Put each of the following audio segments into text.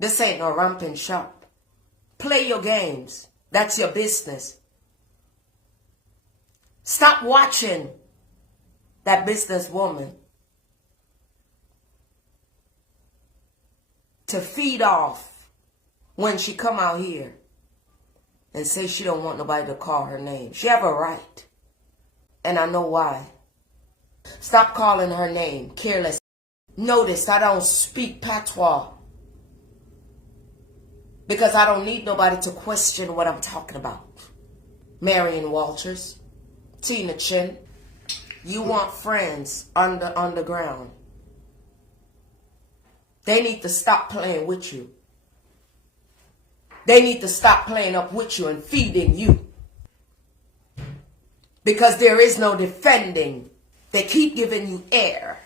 This ain't no ramping shop. Play your games. That's your business. Stop watching that businesswoman to feed off when she come out here and say she don't want nobody to call her name. She have a right. And I know why. Stop calling her name careless. Notice I don't speak patois. Because I don't need nobody to question what I'm talking about. Marion Walters, Tina Chin, you want friends underground. They need to stop playing with you. They need to stop playing up with you and feeding you. Because there is no defending. They keep giving you air.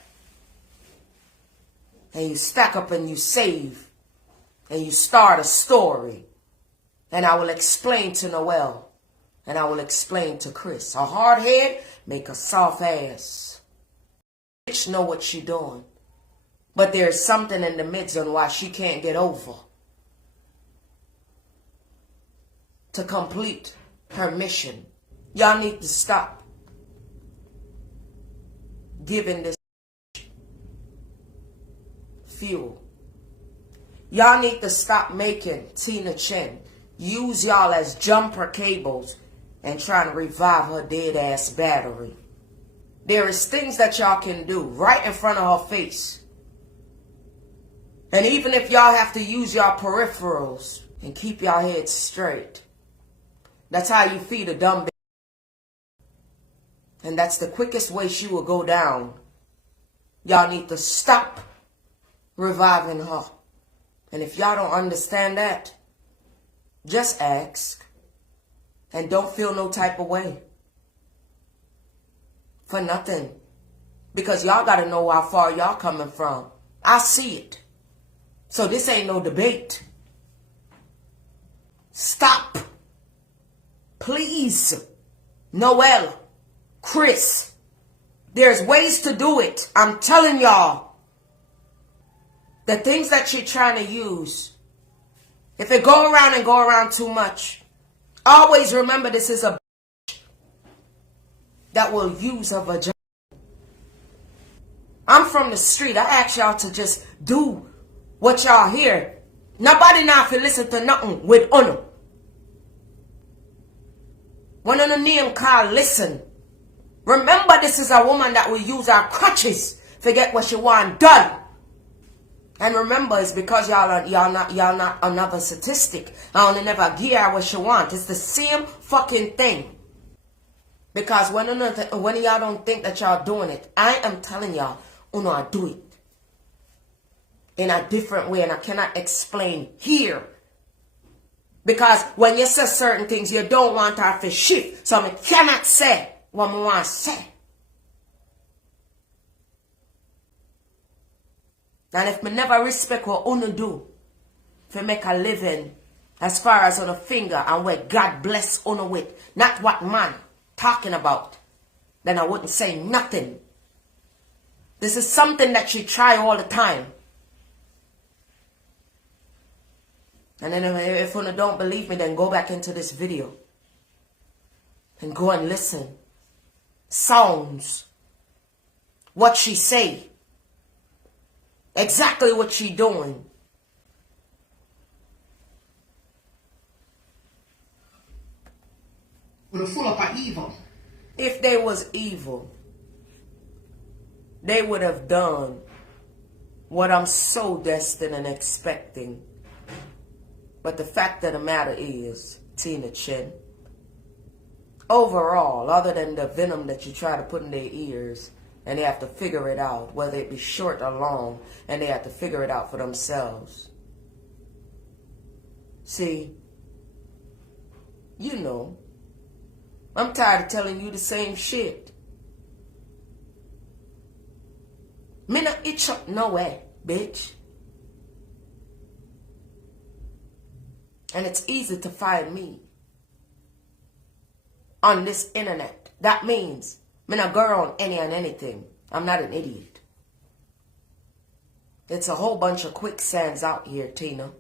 And you stack up and you save. And you start a story. And I will explain to Noel. And I will explain to Kris. A hard head make a soft ass. Bitch know what she doing. But there's something in the midst on why she can't get over. To complete her mission. Y'all need to stop giving this fuel. Y'all need to stop making Tina Chen use y'all as jumper cables and trying to revive her dead ass battery. There is things that y'all can do right in front of her face. And even if y'all have to use y'all peripherals and keep y'all heads straight, that's how you feed a dumb bitch. And that's the quickest way she will go down. Y'all need to stop reviving her. And if y'all don't understand that, just ask. And don't feel no type of way. For nothing. Because y'all got to know how far y'all coming from. I see it. So this ain't no debate. Stop. Please. Noel. Kris. There's ways to do it. I'm telling y'all. The things that you're trying to use. If it go around too much. Always remember this is a bitch that will use a vagina. I'm from the street. I ask y'all to just do what y'all hear. Nobody now if you listen to nothing with honor. One of the name called listen. Remember this is a woman that will use her crutches to get what she want done. And remember, it's because y'all not another statistic. I only never give her what she want. It's the same fucking thing. Because when y'all don't think that y'all doing it, I am telling y'all, I do it in a different way, and I cannot explain here. Because when you say certain things, you don't want her to shift. So I cannot say what I want to say. And if me never respect what Una do, if make a living as far as on a finger and what God bless Una with, not what man talking about, then I wouldn't say nothing. This is something that she try all the time. And then if Una don't believe me, then go back into this video. And go and listen. Sounds. What she say. Exactly what she doing. We're full of evil. If they was evil, they would have done what I'm so destined and expecting. But the fact of the matter is, Tina Chen, overall, other than the venom that you try to put in their ears, and they have to figure it out, whether it be short or long, and they have to figure it out for themselves. See, you know, I'm tired of telling you the same shit. Me not itch up no way, bitch. And it's easy to find me on this internet. That means me not go around any and anything. I'm not an idiot. It's a whole bunch of quicksands out here, Tina.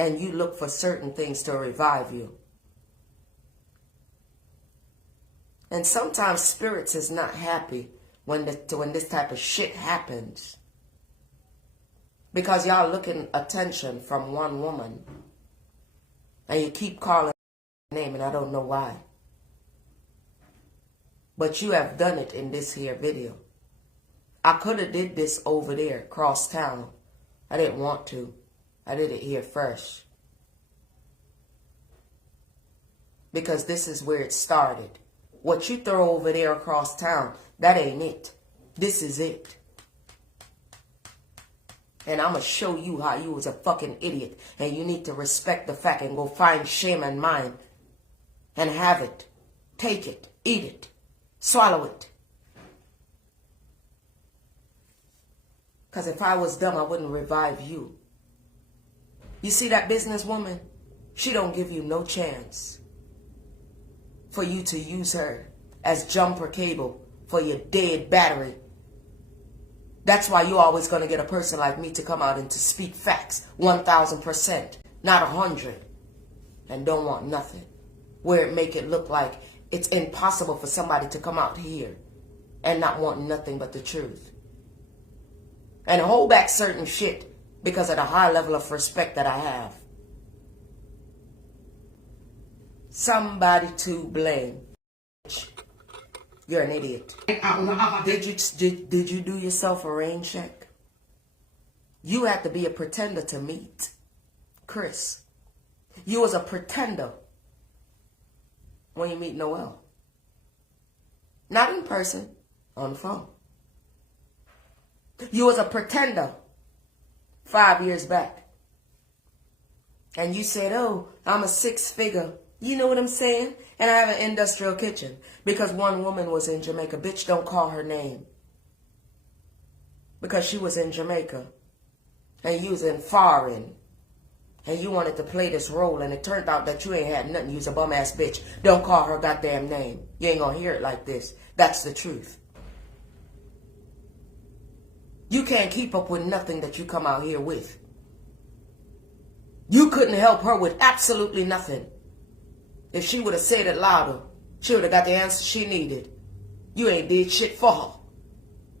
and you look for certain things to revive you. And sometimes spirits is not happy when this type of shit happens. Because y'all looking attention from one woman. And you keep calling her name, and I don't know why. But you have done it in this here video. I could have did this over there, cross town. I didn't want to. I did it here first. Because this is where it started. What you throw over there across town, that ain't it. This is it. And I'm going to show you how you was a fucking idiot. And you need to respect the fact and go find shame and mind. And have it. Take it. Eat it. Swallow it. Because if I was dumb, I wouldn't revive you. You see that businesswoman? She don't give you no chance for you to use her as jumper cable for your dead battery. That's why you're always going to get a person like me to come out and to speak facts 1,000%, not 100, and don't want nothing. Where it make it look like it's impossible for somebody to come out here and not want nothing but the truth. And hold back certain shit because of the high level of respect that I have. Somebody to blame. You're an idiot. Did you do yourself a rain check? You had to be a pretender to meet Kris. You was a pretender when you meet Noel. Not in person, on the phone. You was a pretender 5 years back. And you said, oh, I'm a six-figure. You know what I'm saying? And I have an industrial kitchen. Because one woman was in Jamaica. Bitch, don't call her name. Because she was in Jamaica. And you was in foreign. And you wanted to play this role. And it turned out that you ain't had nothing. You was a bum-ass bitch. Don't call her goddamn name. You ain't gonna hear it like this. That's the truth. You can't keep up with nothing that you come out here with. You couldn't help her with absolutely nothing. If she would have said it louder, she would have got the answer she needed. You ain't did shit for her.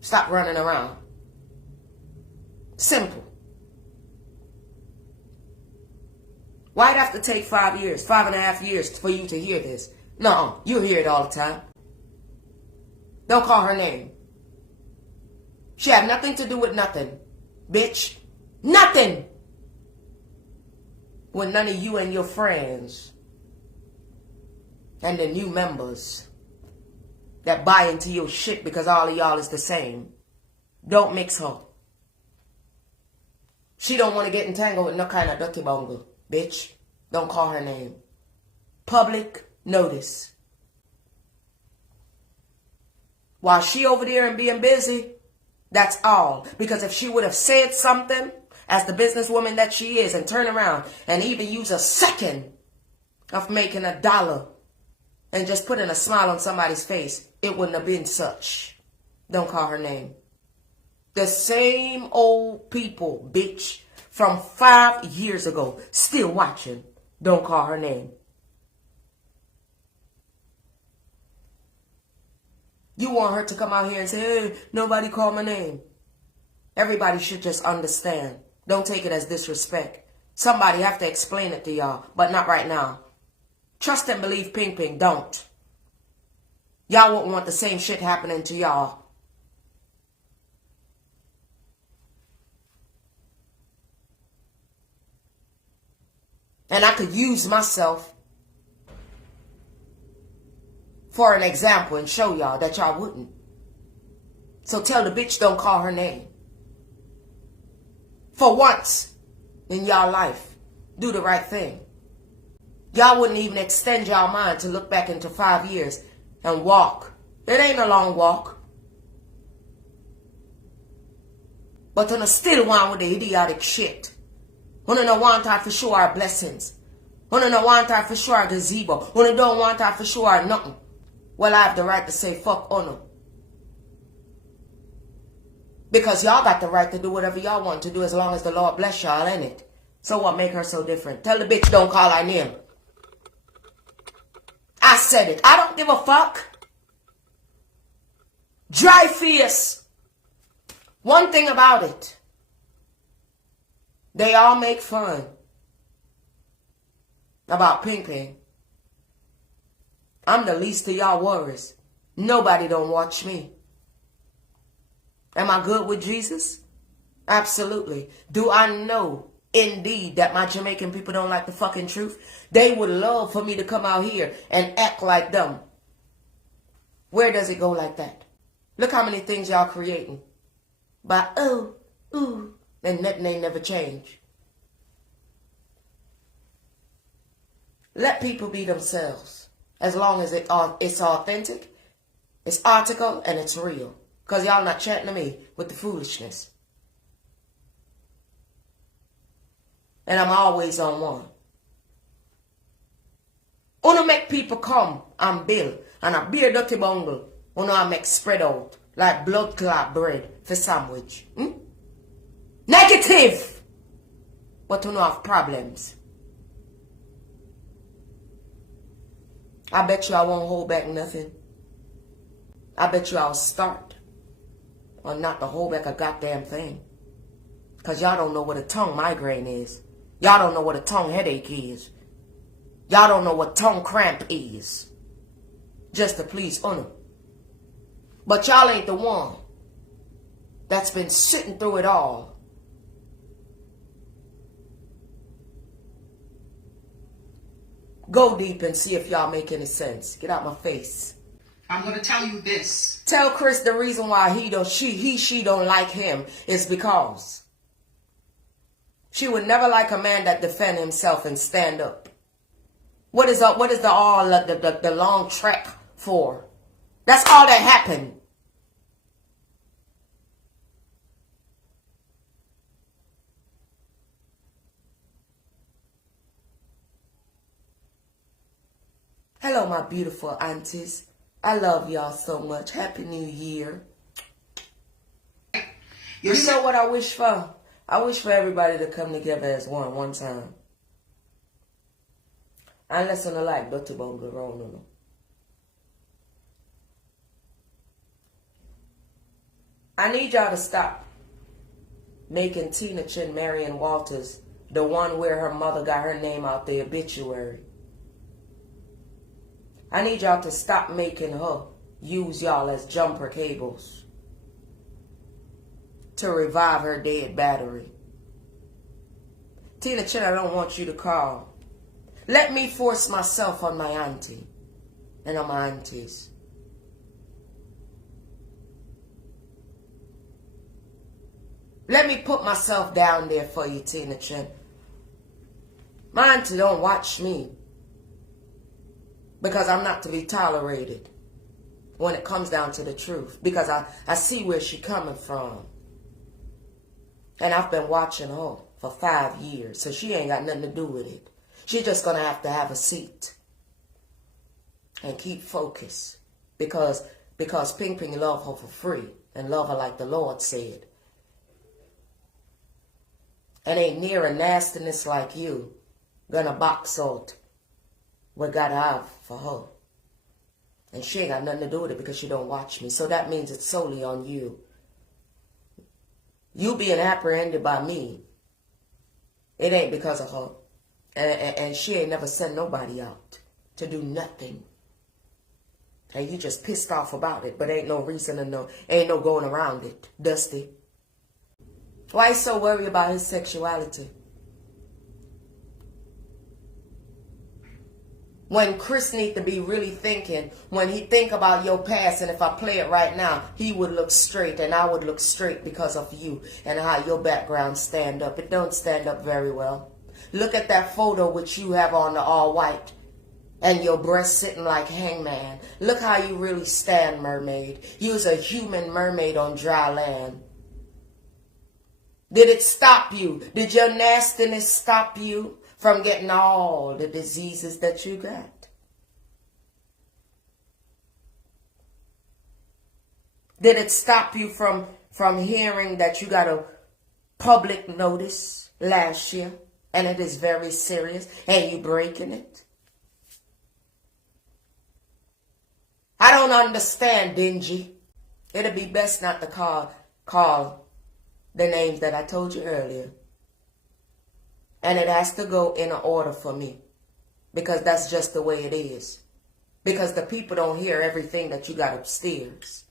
Stop running around. Simple. Why'd it have to take 5 years, 5.5 years for you to hear this? No, you hear it all the time. Don't call her name. She had nothing to do with nothing. Bitch. Nothing. With none of you and your friends. And the new members. That buy into your shit because all of y'all is the same. Don't mix her. She don't want to get entangled with no kind of dirty bungle. Bitch. Don't call her name. Public notice. While she over there and being busy, that's all. Because if she would have said something as the businesswoman that she is and turn around and even use a second of making $1 and just putting a smile on somebody's face, it wouldn't have been such. Don't call her name. The same old people, bitch, from 5 years ago, still watching. Don't call her name. You want her to come out here and say, hey, nobody call my name. Everybody should just understand. Don't take it as disrespect. Somebody have to explain it to y'all, but not right now. Trust and believe Ping Ping, don't. Y'all won't want the same shit happening to y'all. And I could use myself for an example and show y'all that y'all wouldn't. So tell the bitch don't call her name. For once in y'all life, do the right thing. Y'all wouldn't even extend y'all mind to look back into 5 years and walk. It ain't a long walk. But on a still one with the idiotic shit. Wanna no want her for sure our blessings. Wanna no want her for sure our gazebo. Wanna don't want her for sure our nothing. Well, I have the right to say fuck honor. Because y'all got the right to do whatever y'all want to do as long as the Lord bless y'all, ain't it? So what make her so different? Tell the bitch don't call her name. I said it. I don't give a fuck. Dry face. One thing about it. They all make fun about Ping Ping. I'm the least of y'all worries. Nobody don't watch me. Am I good with Jesus? Absolutely. Do I know indeed that my Jamaican people don't like the fucking truth? They would love for me to come out here and act like them. Where does it go like that? Look how many things y'all creating. But ooh, and nothing ain't never change. Let people be themselves. As long as it's authentic, it's article, and it's real. Because y'all not chatting to me with the foolishness. And I'm always on one. Wanna make people come and build. And a beer dirty bungle. Wanna make spread out. Like blood clot bread for sandwich. Negative! But you know have problems. I bet you I won't hold back nothing. I bet you I'll start. Or not to hold back a goddamn thing. Because y'all don't know what a tongue migraine is. Y'all don't know what a tongue headache is. Y'all don't know what tongue cramp is. Just to please honor. But y'all ain't the one that's been sitting through it all. Go deep and see if y'all make any sense. Get out my face. I'm going to tell you this. Tell Kris the reason why she don't like him is because she would never like a man that defend himself and stand up. What is the long trek for? That's all that happened. Hello, my beautiful aunties. I love y'all so much. Happy New Year. You know what I wish for? I wish for everybody to come together as one time. Unless on the like, Dr. Bungle, no. I need y'all to stop making Tina Chin Marion Walters the one where her mother got her name out the obituary. I need y'all to stop making her use y'all as jumper cables to revive her dead battery. Tina Chin, I don't want you to call. Let me force myself on my auntie and on my aunties. Let me put myself down there for you, Tina Chin. My auntie don't watch me. Because I'm not to be tolerated when it comes down to the truth. Because I see where she's coming from. And I've been watching her for 5 years. So she ain't got nothing to do with it. She's just going to have a seat. And keep focused. Because Ping Ping love her for free. And love her like the Lord said. And ain't near a nastiness like you gonna box out what God have for her. And she ain't got nothing to do with it because she don't watch me. So that means it's solely on you. You being apprehended by me, it ain't because of her. And she ain't never sent nobody out to do nothing. And you just pissed off about it, but ain't no reason to know. Ain't no going around it, Dusty. Why you so worried about his sexuality? When Kris need to be really thinking, when he think about your past, and if I play it right now, he would look straight and I would look straight because of you and how your background stand up. It don't stand up very well. Look at that photo which you have on the all white and your breast sitting like hangman. Look how you really stand, mermaid. You was a human mermaid on dry land. Did it stop you? Did your nastiness stop you from getting all the diseases that you got? Did it stop you from hearing that you got a public notice last year And it is very serious. And you breaking it. I don't understand, dingy. It'll be best not to call the names that I told you earlier. And it has to go in an order for me. Because that's just the way it is. Because the people don't hear everything that you got upstairs.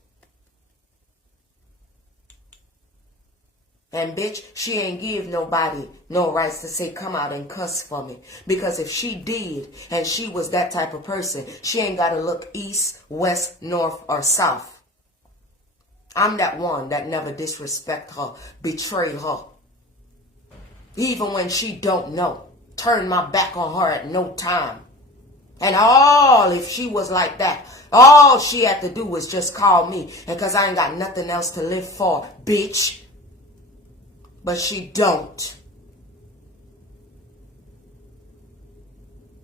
And bitch, she ain't give nobody no rights to say come out and cuss for me. Because if she did, and she was that type of person, she ain't got to look east, west, north, or south. I'm that one that never disrespect her, betray her. Even when she don't know. Turn my back on her at no time. And if she was like that, all she had to do was just call me. And because I ain't got nothing else to live for, bitch. But she don't.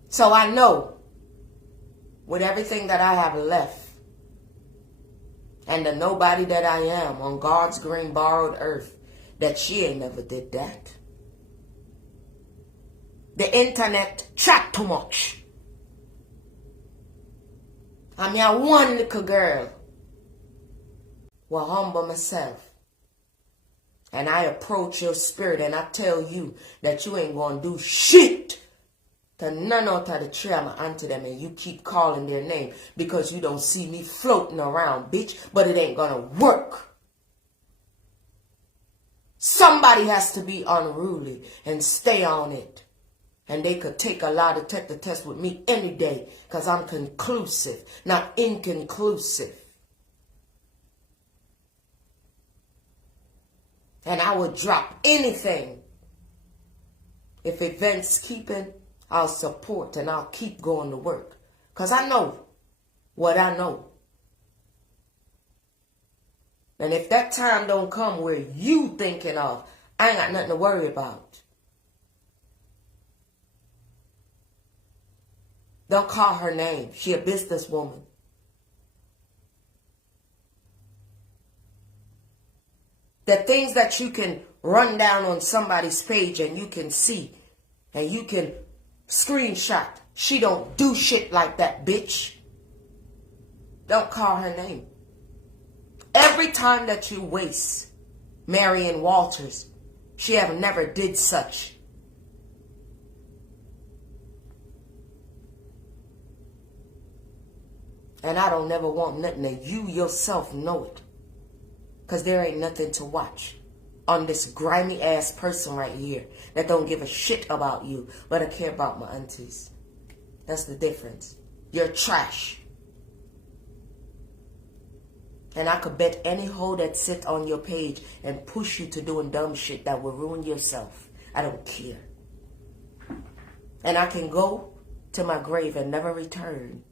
So I know, with everything that I have left, and the nobody that I am on God's green borrowed earth, that she ain't never did that. The internet chat too much. I'm your one little girl. Will humble myself. And I approach your spirit and I tell you that you ain't gonna do shit to none of the tree I'm unto them, and you keep calling their name because you don't see me floating around, bitch. But it ain't gonna work. Somebody has to be unruly and stay on it. And they could take a lie detector test with me any day because I'm conclusive, not inconclusive. And I would drop anything. If events keeping, I'll support and I'll keep going to work. Because I know what I know. And if that time don't come where you thinking of, I ain't got nothing to worry about. Don't call her name. She a businesswoman. The things that you can run down on somebody's page and you can see and you can screenshot. She don't do shit like that, bitch. Don't call her name. Every time that you waste Marion Walters, she have never did such. And I don't never want nothing to you yourself know it. Because there ain't nothing to watch on this grimy ass person right here that don't give a shit about you, but I care about my aunties. That's the difference. You're trash. And I could bet any hoe that sit on your page and push you to doing dumb shit that will ruin yourself. I don't care. And I can go to my grave and never return.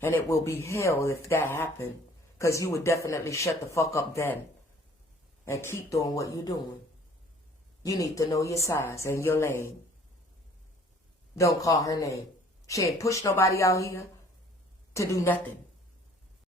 And it will be hell if that happened. Because you would definitely shut the fuck up then. And keep doing what you're doing. You need to know your size and your lane. Don't call her name. She ain't pushed nobody out here to do nothing.